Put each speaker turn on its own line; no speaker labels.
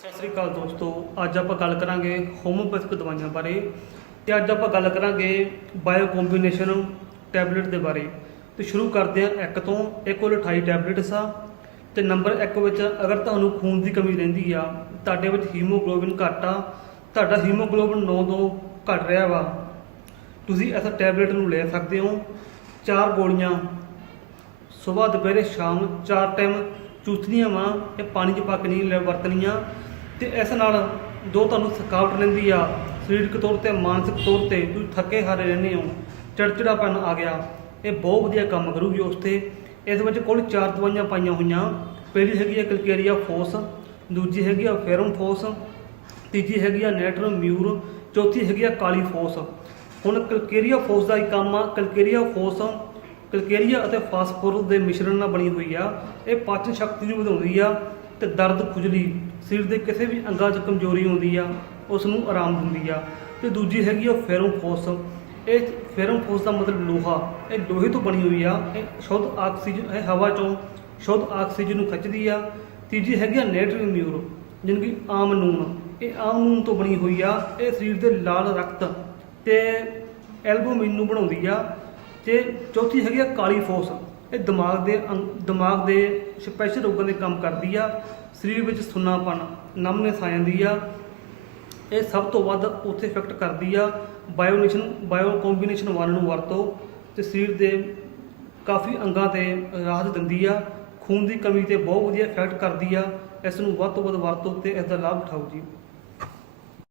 ਸਤਿ ਸ੍ਰੀ ਅਕਾਲ ਦੋਸਤੋ, ਅੱਜ ਆਪਾਂ ਗੱਲ ਕਰਾਂਗੇ ਹੋਮੋਪੈਥਿਕ ਦਵਾਈਆਂ ਬਾਰੇ ਤੇ ਅੱਜ ਆਪਾਂ ਗੱਲ ਕਰਾਂਗੇ ਬਾਇਓ ਕੰਬੀਨੇਸ਼ਨ ਟੈਬਲੇਟ ਦੇ ਬਾਰੇ। ਤੇ ਸ਼ੁਰੂ ਕਰਦੇ ਹਾਂ ਇੱਕ ਤੋਂ, ਇੱਕ ਕੋਲ 28 ਟੈਬਲੇਟਸ ਆ। ਤੇ ਨੰਬਰ 1 ਵਿੱਚ ਅਗਰ ਤੁਹਾਨੂੰ ਖੂਨ ਦੀ ਕਮੀ ਰਹਿੰਦੀ ਆ, ਤੁਹਾਡੇ ਵਿੱਚ ਹੀਮੋਗਲੋਬਿਨ ਘੱਟ ਆ, ਤੁਹਾਡਾ ਹੀਮੋਗਲੋਬਿਨ 9 ਤੋਂ ਘਟ ਰਿਹਾ ਵਾ, ਤੁਸੀਂ ਇਸ ਟੈਬਲੇਟ ਨੂੰ ਲੈ ਸਕਦੇ ਹੋ। ਚਾਰ ਗੋਲੀਆਂ ਸਵੇਰ ਦੁਪਹਿਰੇ ਸ਼ਾਮ ਚਾਰ ਟਾਈਮ ਚੂਸਣੀਆਂ ਵਾ, ਇਹ ਪਾਣੀ 'ਚ ਪਾ ਕੇ ਨਹੀਂ ਲੈ ਵਰਤਣੀਆਂ। ਤੇ ਇਸ ਨਾਲ ਜੋ ਤੁਹਾਨੂੰ ਥਕਾਵਟ ਰਹਿੰਦੀ ਆ, ਸਰੀਰਕ ਤੌਰ ਤੇ, ਮਾਨਸਿਕ ਤੌਰ ਤੇ ਤੁਸੀਂ ਥੱਕੇ ਹਾਰੇ ਰਹਿੰਦੇ ਹੋ, ਚੜਚੜਾਪਨ ਆ ਗਿਆ, ਇਹ ਬਹੁਤ ਵਧੀਆ ਕੰਮ ਕਰੂਗੀ ਉਸ ਤੇ ਇਸ ਵਿੱਚ ਕੁੱਲ ਚਾਰ ਦਵਾਈਆਂ ਪਾਈਆਂ ਹੋਈਆਂ, ਪਹਿਲੀ ਹੈਗੀ ਆ ਕਲਕੇਰੀਆ ਫੋਸ, ਦੂਜੀ ਹੈਗੀ ਆ ਫੇਰਮ ਫੋਸ, ਤੀਜੀ ਹੈਗੀ ਆ ਨੈਟਰਮ ਮਿਊਰ, ਚੌਥੀ ਹੈਗੀ ਆ ਕਾਲੀ ਫੋਸ। ਹੁਣ ਕਲਕੇਰੀਆ ਫੋਸ ਦਾ ਹੀ ਕੰਮ ਆ, ਕਲਕੇਰੀਆ ਫੋਸ, ਕਲਕੇਰੀਆ ਅਤੇ ਫਾਸਫੋਰਸ ਦੇ ਮਿਸ਼ਰਣ ਨਾਲ ਬਣੀ ਹੋਈ ਆ। ਇਹ ਪਾਚਨ ਸ਼ਕਤੀ ਨੂੰ ਵਧਾਉਂਦੀ ਆ ਤੇ ਦਰਦ ਖੁਜਲੀ ਸਰੀਰ ਦੇ ਕਿਸੇ ਵੀ ਅੰਗਾਂ 'ਚ ਕਮਜ਼ੋਰੀ ਆਉਂਦੀ ਆ ਉਸ ਨੂੰ ਆਰਾਮ ਦਿੰਦੀ ਆ। ਤੇ ਦੂਜੀ ਹੈਗੀ ਆ ਫੇਰੋਫੋਸ। ਇਹ ਫੇਰੋਫੋਸ ਦਾ ਮਤਲਬ ਲੋਹਾ। ਇਹ ਲੋਹੇ ਤੋਂ ਬਣੀ ਹੋਈ ਆ। ਇਹ ਸ਼ੁੱਧ ਆਕਸੀਜਨ, ਇਹ ਹਵਾ 'ਚੋਂ ਸ਼ੁੱਧ ਆਕਸੀਜਨ ਨੂੰ ਖਿੱਚਦੀ ਆ। ਤੀਜੀ ਹੈਗੀ ਆ ਨੈਟਰੀਅਮ ਮਿਊਰ ਜਿਹਨੂੰ ਕਿ ਆਮ ਨੂਨ। ਇਹ ਆਮ ਨੂਨ ਤੋਂ ਬਣੀ ਹੋਈ ਆ। ਇਹ ਸਰੀਰ ਦੇ ਲਾਲ ਰਕਤ ਤੇ ਐਲਬੂਮਿਨ ਨੂੰ ਬਣਾਉਂਦੀ ਆ। ਤੇ ਚੌਥੀ ਹੈਗੀ ਆ ਕਾਲੀ ਫੋਸ ਇਹ ਦਿਮਾਗ ਦੇ ਅੰਗ- ਦਿਮਾਗ ਦੇ ਸਪੈਸ਼ਲ ਰੋਗਾਂ ਦੇ ਕੰਮ ਕਰਦੀ ਆ, ਸਰੀਰ ਵਿੱਚ ਸੁੰਨਾਪਨ ਨਮਨੈਸ ਆ ਜਾਂਦੀ ਆ। ਇਹ ਸਭ ਤੋਂ ਵੱਧ ਉੱਥੇ ਇਫੈਕਟ ਕਰਦੀ ਆ ਬਾਇਓਨੇਸ਼ਨ ਬਾਇਓ ਕੰਬੀਨੇਸ਼ਨ 1 ਨੂੰ ਵਰਤੋ ਤੇ ਸਰੀਰ ਦੇ ਕਾਫੀ ਅੰਗਾਂ ਤੇ ਰਾਹਤ ਦਿੰਦੀ ਆ। ਖੂਨ ਦੀ ਕਮੀ ਤੇ ਬਹੁਤ ਵਧੀਆ ਇਫੈਕਟ ਕਰਦੀ ਆ। ਇਸ ਨੂੰ ਵੱਧ ਤੋਂ ਵੱਧ ਵਰਤੋ ਤੇ ਇਸ ਦਾ ਲਾਭ ਉਠਾਓ ਜੀ।